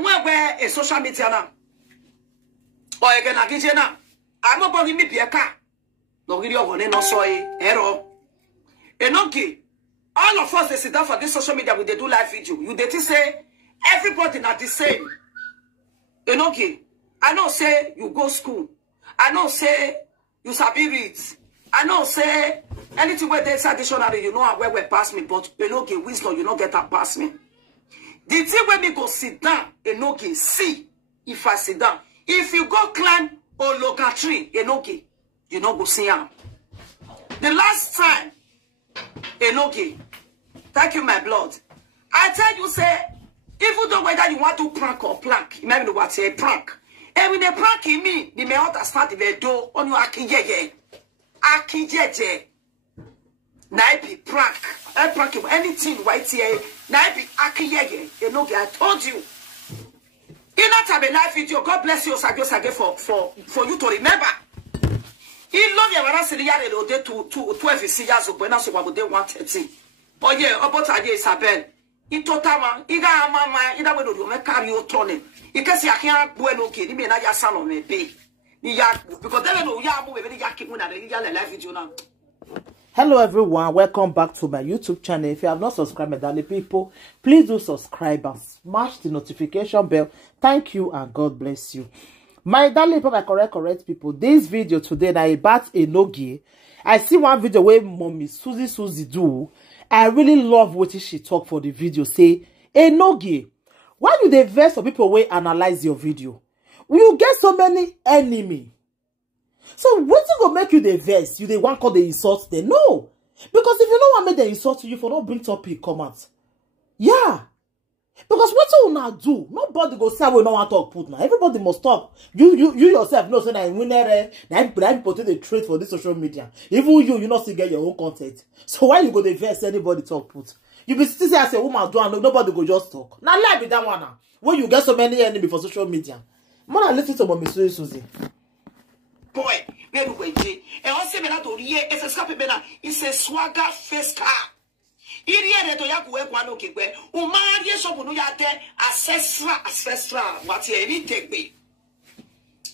where a social media now. Or again, I get you now. I'm not going to be a car. No, you don't know, so error. Enogie, all of us, they sit down for this social media with they do live video. You did say everybody not the same. Enogie, I know say you go school. I know say you sabi read. I know say anything where there's additional, you know where pass me, but Enogie wisdom, you don't get that pass me. The thing when me go sit down, Enogie, see if I sit down. If you go climb or look at tree, Enogie, you know go see him. The last time, Enogie, thank you, my blood. I tell you, say, even though whether you want to prank or plank, you might know what say prank. And when they prank in me, they may understand the door on your aki Now be prank. I prank him anything right here. Now be aki Enogie, I told you. You not have a live video. God bless you, Sage for you to remember. He love you when I say the year to 12 years ago when I saw what they 130. Oh yeah, about idea Isabel. In total, ida mama, ida when you make carry your turning. You can see I can't go no kid. You mean I just son me be. Because they know ya move very yaki when I live video now. Hello everyone, welcome back to my YouTube channel. If you have not subscribed, my darling people, please do subscribe and smash the notification bell. Thank you and God bless you. My darling people, my correct people, this video today now about Enogie. I see one video where mommy Suzy do. I really love what she talk for the video. Say, Enogie, why do they vex for people wey analyze your video? Will you get so many enemy? So what you go make you the vex? You they want call the insult them? No. Because if you don't want me the insult you for not bring topic come out. Yeah. Because what you now do, nobody go say we don't want to talk put now. Everybody must talk. You yourself know say that winner that put the trade for this social media. Even you not still get your own content. So why you go the verse anybody talk put? You be still say as a woman do and nobody go just talk. Now lie be that one now. When you get so many enemy for social media. More listen to mommy Suzy. Boy, maybe wait. And also me not to hear if it's happy bena. It's a swagger face car. Iriye to yaku we kwano kigwe umari so bunu ya te ancestral what you need take me.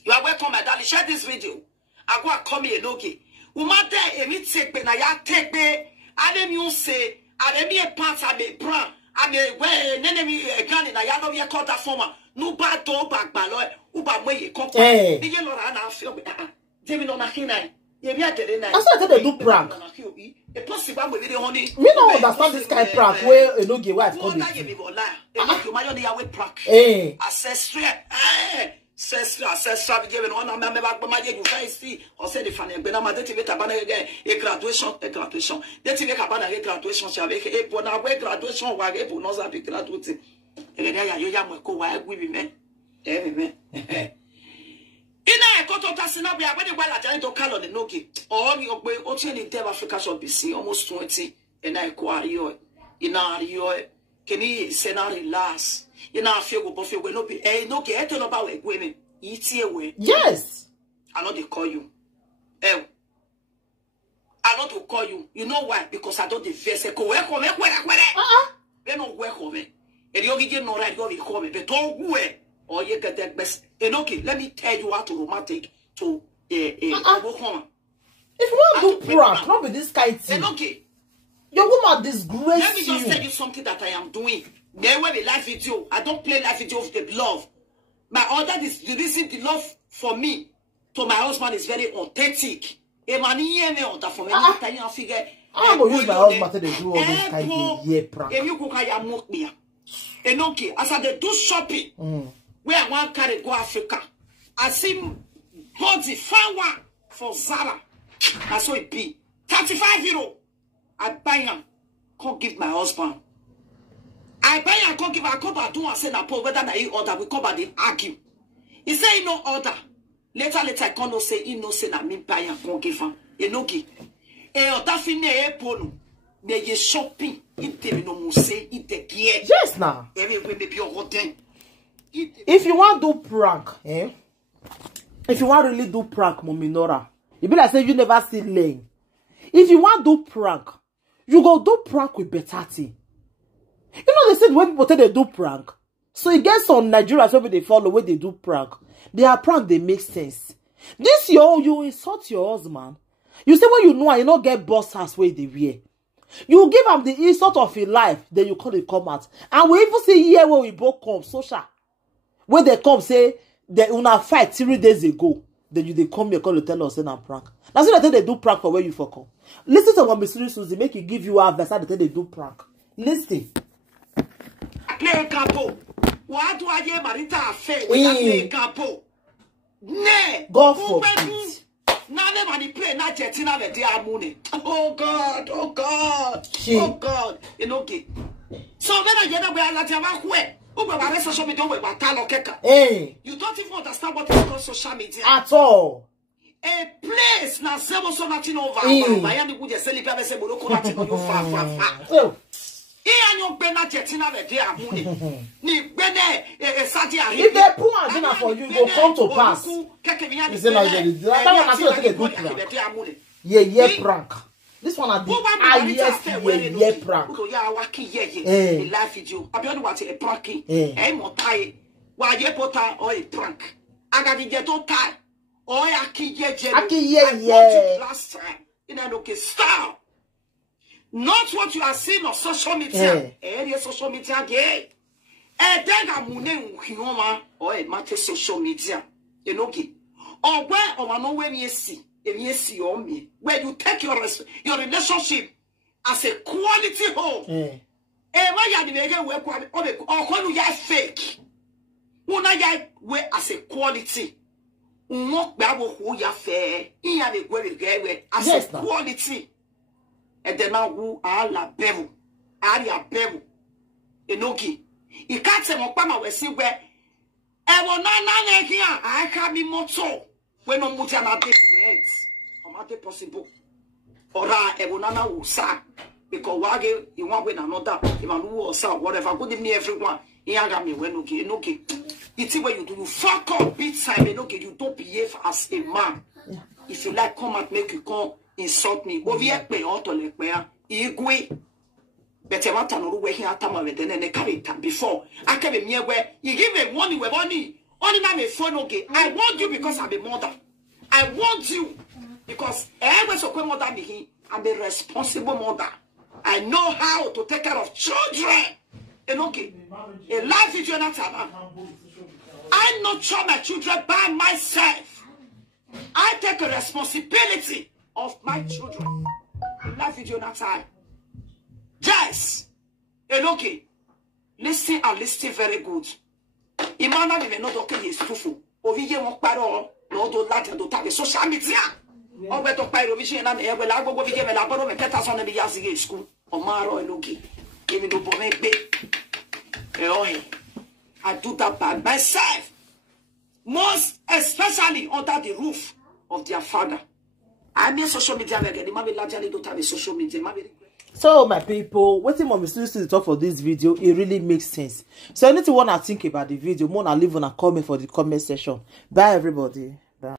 You are welcome, my darling. Share this video. I go come here Enogie. Umate emi take me na ya take me. Ade mi say ade mi e part ade bran ade we nene mi gani na ya no ye call that former. No bad to back balo uba mo ye come. Ni ye lora na feel me. Demi no na hina. Ye bi adere na. I said they do prank. Me no understand this kind of prank where Enogie wife call it. Ancestral given on a member of my you guys see or say the funny but I'm a a graduation. They take a graduation shall make a bona way graduation while able not be graduated. And then you young go wild with me. Amen. Ina ekoto tasina we are very well at to call on Enogie. All your way ocean in Africa shall be seen almost 20 and I quarry in our can he scenario last. You know, feel go buffet will not be Enogie. I tell about women. Eat away. Yes. I know they call you. I know to call you. You know why? Because I don't defend. They don't work on me. And you get no right. You call me. But don't go. Or you get that best. Enogie, let me tell you how to romantic to If you want to do prank, not with this kind of thing. Enogie, your woman disgrace you. Let me just tell you something that I am doing. There will be live video. I don't play live video of the love. My order is you listen the love for me to my husband is very authentic. I'm going to use my husband to do all this kind of prank. Enogie, as I do shopping, where I want to carry go Africa, I see body find one for Zara. That's what it be. 35 euro. I buy him. Can't give my husband. I buy and can't give a cover. I don't say that whether I order. We cover they argue. He say no order. Later I can't say he no say that me buy and can't give him. Enogie. That fine pono. They ye shopping. It no more say it the gear. Yes now. If you want to do prank, if you want really do prank, mommy Nora, you be like say you never see lane. If you want to do prank, you go do prank with better thing. You know they said when people tell they do prank, So it gets on Nigerians where they follow, where they do prank. They are prank, they make sense. This you insult your husband. You say when you know you not get boss house where they wear. You give them the insult of your life, then you call it come out. And we even see here where we both come, social. When they come say they una fight 3 days ago, then they come here call to tell us say na prank. That's why they do prank for where you for come. Listen to what Miss Suzy make you give you advice how they do prank. Listen. Play capo. What do I get marita affair with that play capo? Ne. God forbid. Now they manipulate not jetting out the dear money. Oh God, oh God, oh God. Enogie. So when I get away, I let you have where. Social media you don't even understand what is called social media at all. A place now several so nothing over. Miami would just celebrate say Morocco nothing on your far. If they pull agenda for you, you go come to pass. You say now yeah, prank. This one are the highest prank. Live video. I don't want a pranking. More tie. Why you put or a prank? I got to get all tie. Or I last time. In an okay style. Not what you are seeing on social media. Area social media gay. And then I'm moving or it matters social media. Enogie. Or where or no when you see. Where you take your relationship as a quality home. Why you fake? Where as a quality. Not who you fair. As a quality. And then now who are la bevel. Aria bevel. Enogie. You can't say Mokama will see where I will not here. I can be more so. When no much another bread, or not possible. Or I will not know, sir, because wage you want win another, if I know, sir, whatever. Good evening, everyone. Me when okay. It's where you do you fuck up big time, Enogie. You don't behave as a man. If you like, come and make you come insult me. Over here, pay auto like me. Igwe. But I want to know where he had time with the character before. I came in here where you give me money with money. Only now my phone okay. I want you because I'm a mother. I want you because every so mother me. I'm a responsible mother. I know how to take care of children. And okay, a life is your not. I nurture my children by myself. I take a responsibility of my children. Life is your not. Yes. And okay, listen and listen very good. Imana me no doke is tufu. Oviye won paro no do lati do tabe social media. O we to paro vision na me we la gbogbo video me la boro me 10,000 na be yasi school. O maro Enogie. Even do bo me pe. I do that by myself. Most especially under the roof of their father. I mean social media again. The man largely do tabe social media. So my people, waiting for me to talk for this video, it really makes sense. So anything you want to think about the video, more than leave on a comment for the comment section. Bye everybody. Bye.